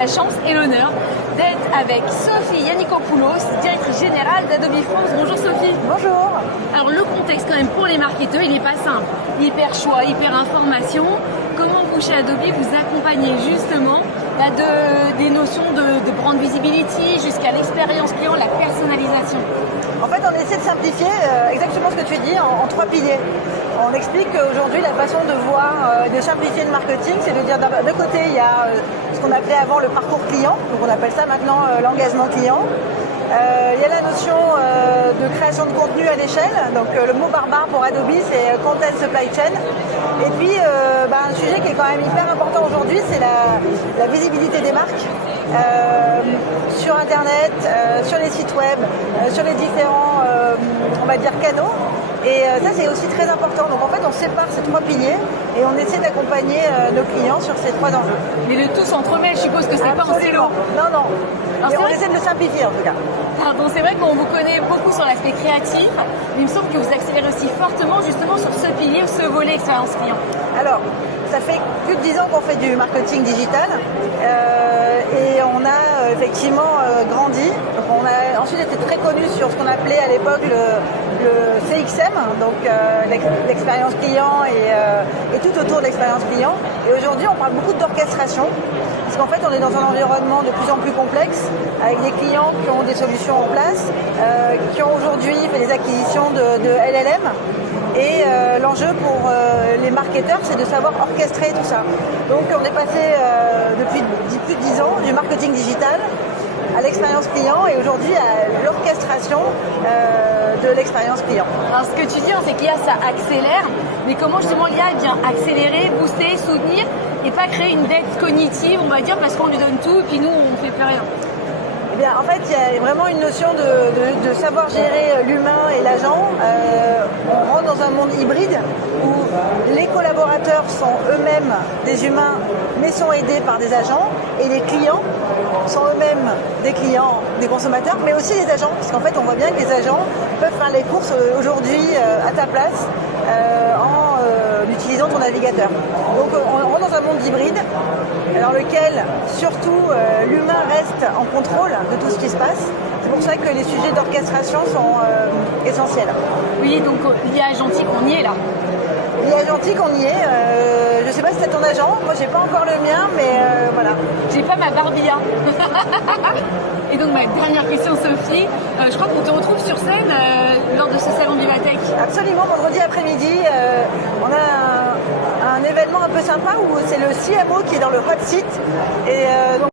La chance et l'honneur d'être avec Sophie Yannikopoulos, directrice générale d'Adobe France. Bonjour Sophie. Bonjour. Alors le contexte quand même pour les marketeurs, il n'est pas simple. Hyper choix, hyper information. Comment vous chez Adobe vous accompagnez justement des notions de brand visibility jusqu'à l'expérience client, la personnalisation? En fait, on essaie de simplifier exactement ce que tu dis en trois piliers. On explique qu'aujourd'hui, la façon de voir, de simplifier le marketing, c'est de dire d'un côté, il y a ce qu'on appelait avant le parcours client, donc on appelle ça maintenant l'engagement client. Il y a la notion de création de contenu à l'échelle, donc le mot barbare pour Adobe, c'est Content Supply Chain. Et puis, un sujet qui est quand même hyper important aujourd'hui, c'est la visibilité des marques sur Internet, sur les sites web, sur les différents, on va dire, canaux. Et ça, c'est aussi très important. Donc en fait, on sépare ces trois piliers et on essaie d'accompagner nos clients sur ces trois enjeux. Mais le tout s'entremêle, je suppose que c'est pas en silo. Non. Et on essaie de le simplifier en tout cas. Pardon, c'est vrai qu'on vous connaît beaucoup sur l'aspect créatif, mais il me semble que vous accélérez aussi fortement justement sur ce pilier ou ce volet expérience client. Alors, ça fait plus de 10 ans qu'on fait du marketing digital et on a effectivement grandi. Donc on a ensuite été très connu sur ce qu'on appelait à l'époque le CXM, donc l'expérience client et tout autour de l'expérience client. Et aujourd'hui, on parle beaucoup d'orchestration, parce qu'en fait, on est dans un environnement de plus en plus complexe, avec des clients qui ont des solutions en place, qui ont aujourd'hui fait des acquisitions de LLM. Et l'enjeu pour les marketeurs, c'est de savoir orchestrer tout ça. Donc on est passé depuis plus de 10 ans du marketing digital à l'expérience client et aujourd'hui à l'orchestration de l'expérience client. Alors ce que tu dis, c'est qu'IA ça accélère, mais comment justement l'IA vient accélérer, booster, soutenir et pas créer une dette cognitive, on va dire, parce qu'on lui donne tout et puis nous on fait plus rien? Eh bien, en fait, il y a vraiment une notion de savoir gérer l'humain et l'agent. On rentre dans un monde hybride où les collaborateurs sont eux-mêmes des humains, mais sont aidés par des agents, et les clients sont eux-mêmes des clients, des consommateurs, mais aussi des agents, parce qu'en fait, on voit bien que les agents peuvent faire les courses aujourd'hui à ta place en utilisant ton navigateur. Donc, on rentre dans un monde hybride, dans lequel, surtout, l'humain reste en contrôle de tout ce qui se passe. C'est pour ça que les sujets d'orchestration sont essentiels. Oui, donc l'IA agentique, on y est là. L'IA agentique, on y est. Je ne sais pas si c'est ton agent. Moi, j'ai pas encore le mien, mais voilà. J'ai pas ma Barbia. Et donc, ma dernière question, Sophie. Je crois qu'on te retrouve sur scène lors de ce salon Vivatech. Absolument, vendredi après-midi. On a un événement un peu sympa où c'est le CMO qui est dans le hot seat. Et donc,